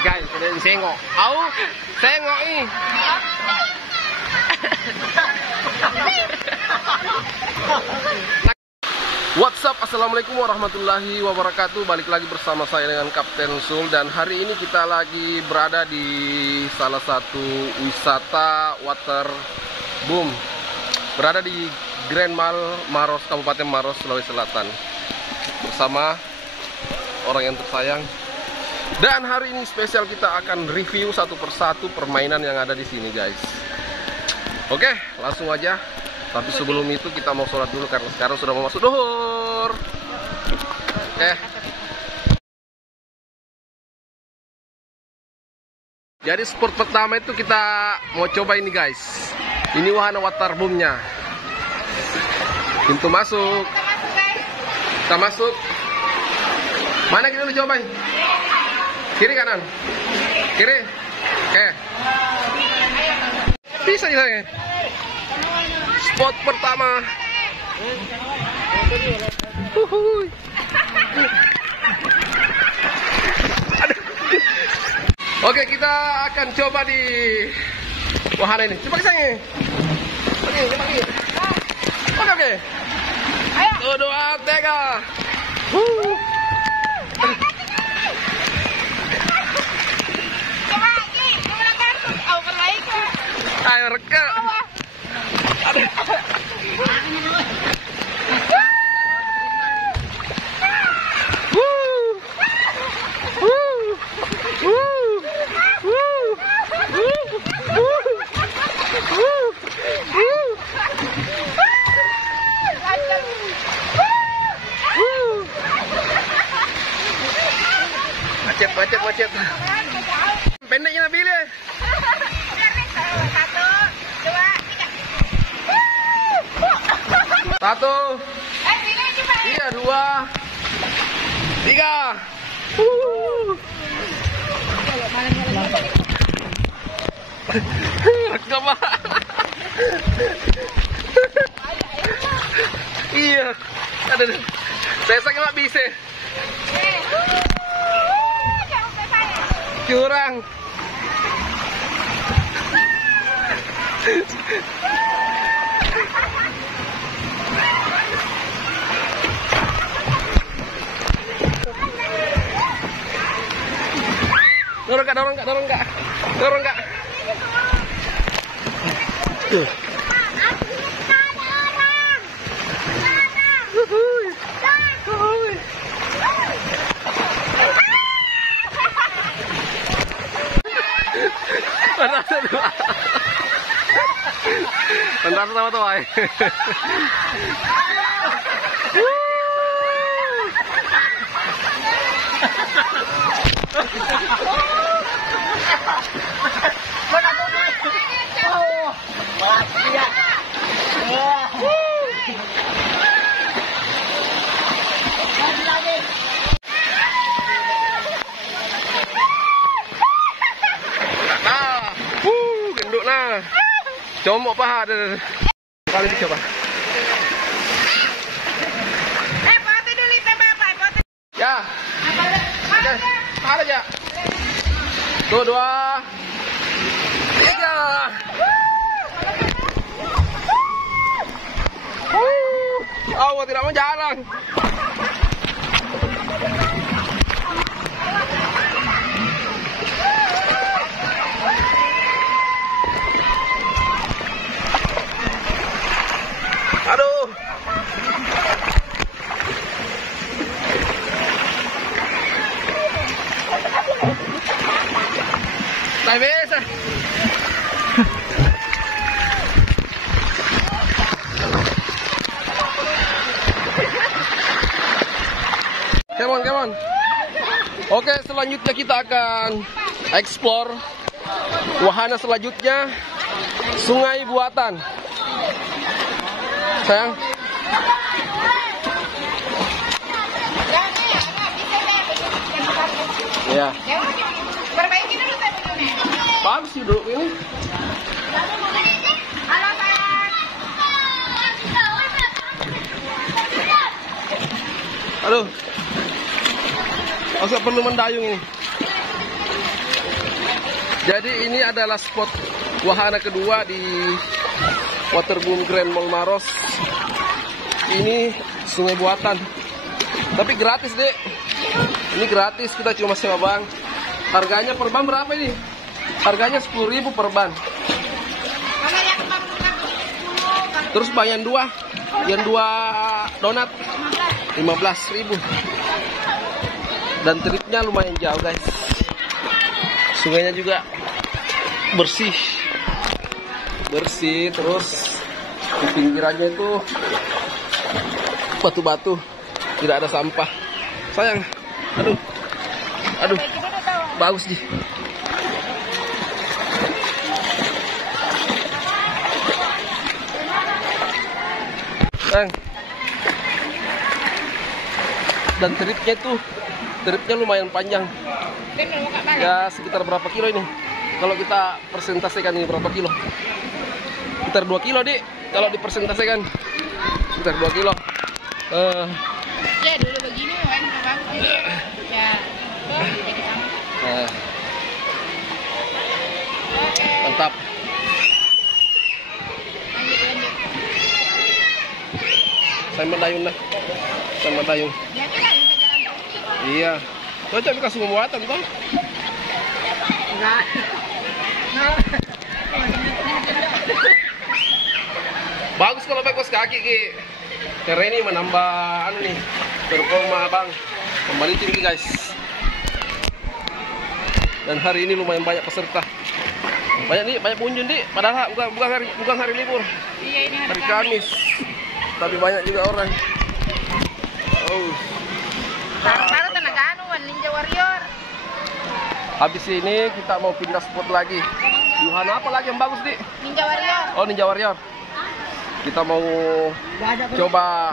Guys, sudah disengok. Au, sengok ini. What's up, assalamualaikum warahmatullahi wabarakatuh. Balik lagi bersama saya dengan Kapten Sul. Dan hari ini kita lagi berada di salah satu wisata water boom, berada di Grand Mall Maros, Kabupaten Maros, Sulawesi Selatan, bersama orang yang tersayang. Dan hari ini spesial, kita akan review satu persatu permainan yang ada di sini, guys. Oke, langsung aja. Tapi sebelum itu kita mau sholat dulu karena sekarang sudah mau masuk duhur. Oke. Jadi sport pertama itu kita mau coba ini, guys. Ini wahana water boomnya. Pintu masuk. Kita masuk. Mana kita dulu cobain? Kiri kanan? Kiri? Oke. Bisa ya. Spot pertama. Oke, kita akan coba di wahana ini. Coba kesana. Oke. Oke. Ayo. 2, 3. Ayo reka. Macet. Pendeknya Nabil ya. 1, 2, 3. Iya, 2, 3. Rekam. Iya. Ada. Saya nggak bisa. Curang. Dorong enggak. Bentar sama tuh, ay. Gendut nah. Comok paha ada. Kali dicoba. Foto dulu Bapak, foto. Ya. Oke, ada aja. 2, 3. Oh, tidak mau jalan. Aduh. Tak bisa. Come on. Oke, selanjutnya kita akan explore wahana selanjutnya, sungai buatan. Sayang. Ya. Perbaiki dulu videonya. Bagus sih dulu ini. Halo sayang. Aduh. Masa perlu mendayung ini. Jadi ini adalah spot wahana kedua di Waterboom Grand Mall Maros. Ini sungai buatan, tapi gratis dek. Ini gratis, kita cuma sewa ban. Harganya per ban berapa ini? Harganya 10.000 per ban. Terus yang dua donat 15.000. Dan tripnya lumayan jauh guys. Sungainya juga bersih, terus di pinggirannya itu batu-batu, tidak ada sampah. Sayang, aduh, bagus sih. Sayang. Dan tripnya lumayan panjang. Ya sekitar berapa kilo ini? Kalau kita persentasikan ini berapa kilo? Sekitar 2 kilo dik. Kalau dipersentasikan sekitar 2 kilo. Ya dulu begini kan bagus. Ya. Jadi sama. Mantap. Lanjut. Saya mendayung dah. Sama dayung. Ya kita bisa jalan terus. Iya. Cocok kasih pembuatan toh. Enggak. Bagus kalau pakai kaos kaki Ki. Karena ini menambah nih performa Bang. Kembali tinggi guys. Dan hari ini lumayan banyak peserta. Banyak pengunjung dik. Padahal bukan hari libur. Iya ini Hari Kamis. Tapi banyak juga orang. Oh. Taruh tenaga Ninja Warrior. Habis ini kita mau pindah spot lagi. Wahana apa lagi yang bagus dik? Ninja Warrior. Oh Ninja Warrior. Kita mau coba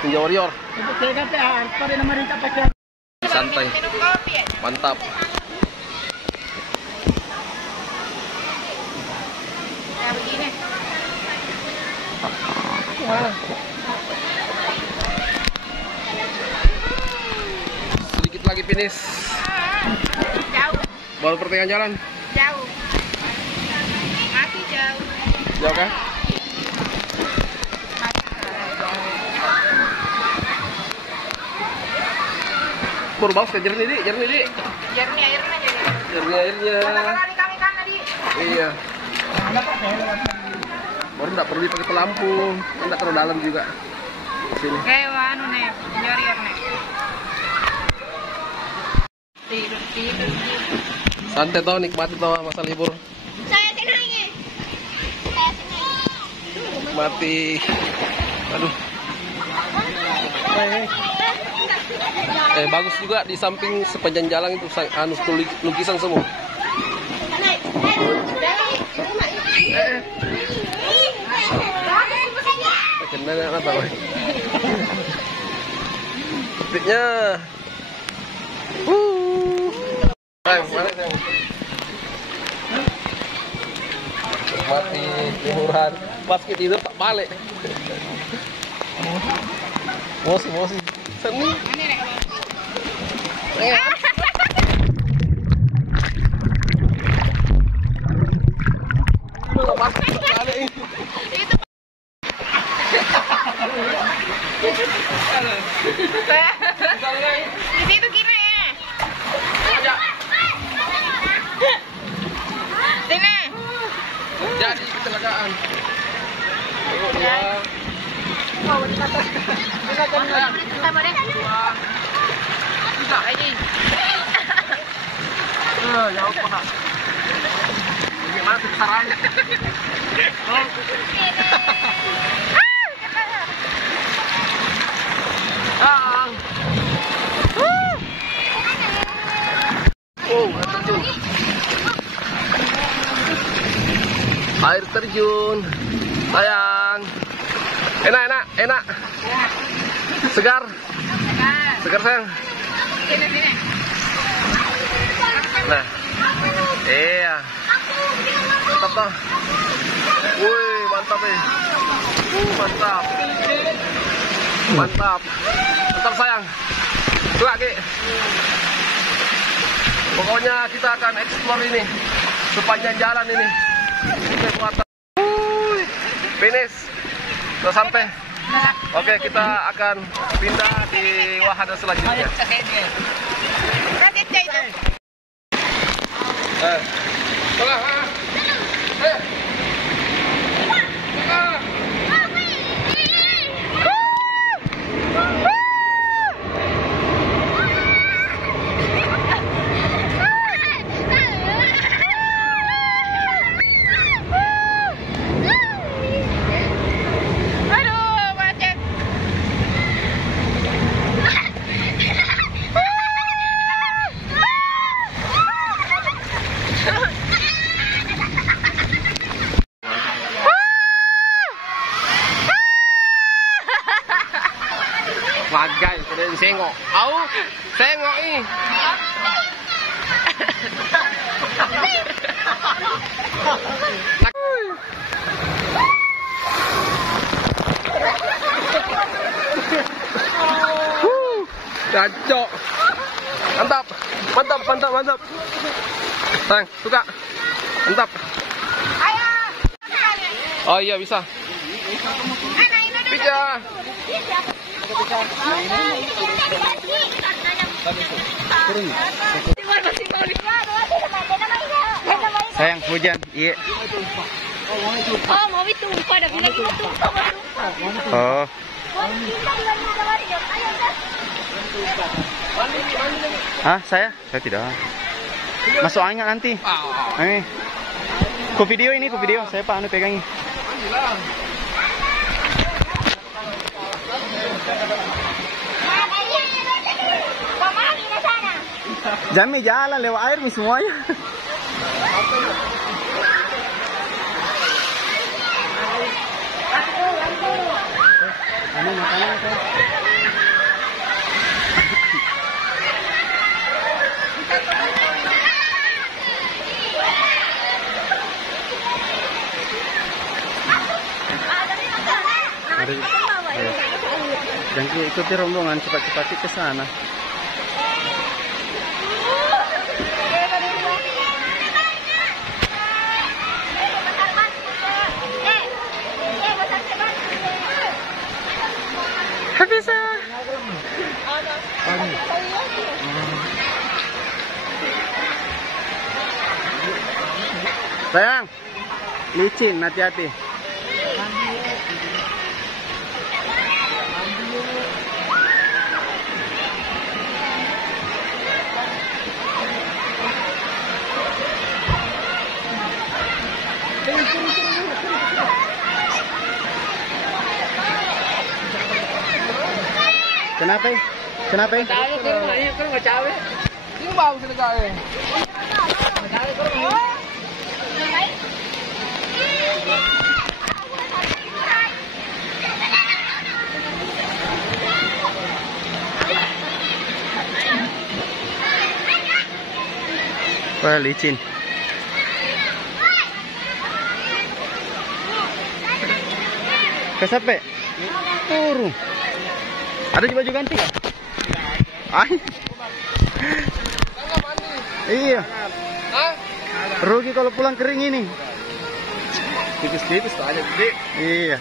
Ninja Warrior. Santai. Minum kopi ya. Mantap. Nah begini. Sedikit lagi finish. Jauh. Baru pertengahan jalan. Jauh. Masih jauh. Jauh kan? Baru bagus kan jernih dik. Jernih airnya jadi. Jernih airnya. Kali kami kan tadi. Iya. Baru nggak perlu dipakai pelampung, nggak terlalu dalam juga. Sini. Kayak anu nih, Ninja Warrior nih. Tidur. Santai toh, nikmati toh masa libur. Saya senangnya. Nikmati. Aduh. Bagus juga di samping sepanjang jalan itu lukisan semua. Kenapa apa? Topiknya. Mati liburan, pas kita tidur tak balik. Mosi. Seni. Di situ kira ya. Sini. Jadi kecelakaan. Sama deh. Lagi. Jauh Pak. Bagaimana tuh caranya? Air terjun, sayang. Enak. Segar sayang. Sini. Nah, iya. Mantap toh. Wih, mantap nih. Mantap sayang. Tuh lagi. Pokoknya kita akan explore ini sepanjang jalan ini. Sampai ke atas. Finish. Sudah sampai. Oke, kita akan pindah di wahana selanjutnya. Magai, kena sengok. Au, sengok ni. Cocok. Mantap. Mantap, mantap, mantap. Sayang, suka. Mantap. Oh iya bisa. Bisa. Sayang, hujan. Iya. Oh, mau tumpah dah bilang mau tumpah. Oh. Hah, saya? Saya tidak. Masuk angin nanti. Ini. Ku video ini, ku video. Saya Pak anu pegangin. Jangan jalan lewat air nih semuanya. Jangan ikuti rombongan, cepat-cepat ke sana. Bisa. Sayang, licin, hati-hati. Kenapa? Kenapa? Kan nggak cawe. Ini bau sih cawe. Wah, licin. Kesape? Turun. Ada baju ganti nggak? Ay. Iya. Rugi kalau pulang kering ini. Tipis-tipis aja gede. Iya.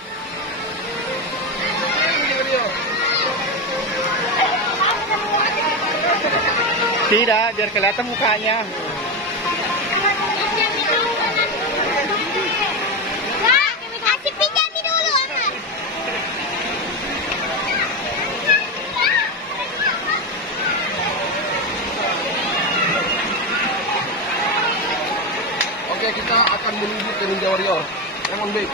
Tidak, biar kelihatan mukanya. Oke, kita akan menuju ke Ninja Warrior. Lemon Bay.